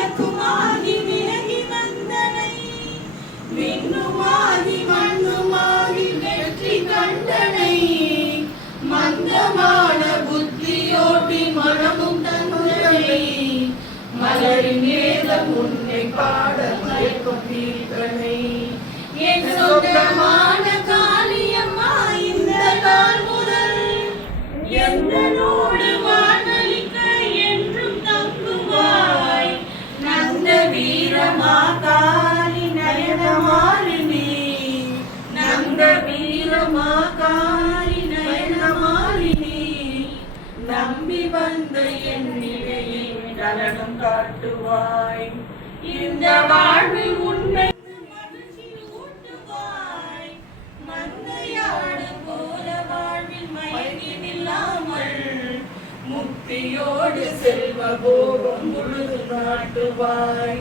விளக்குமாகி விலகி வந்தனை. விண்ணுமாகி மண்ணுமாகி வெற்றி கண்டனை. மந்தமான புத்தியோட்டி மனமும் தந்தனை. மலரின் நேரம் உன்னை பாட மயக்கம் தீர்த்தனை. நந்த வீரமா காளி நயனமாலினி நந்த வீரமா காளி நயனமாலினி நம்பி வந்த என் நிலையில் நலனும் காட்டுவாய். இந்த வாழ்வில் உன் முக்தியோடு செல்வ போகம் முழுது நாட்டுவாய்.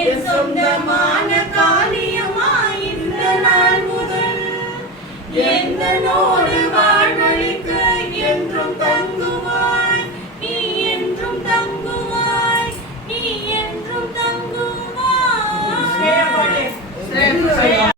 என் சொந்தமான